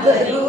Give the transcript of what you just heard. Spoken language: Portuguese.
Obrigada.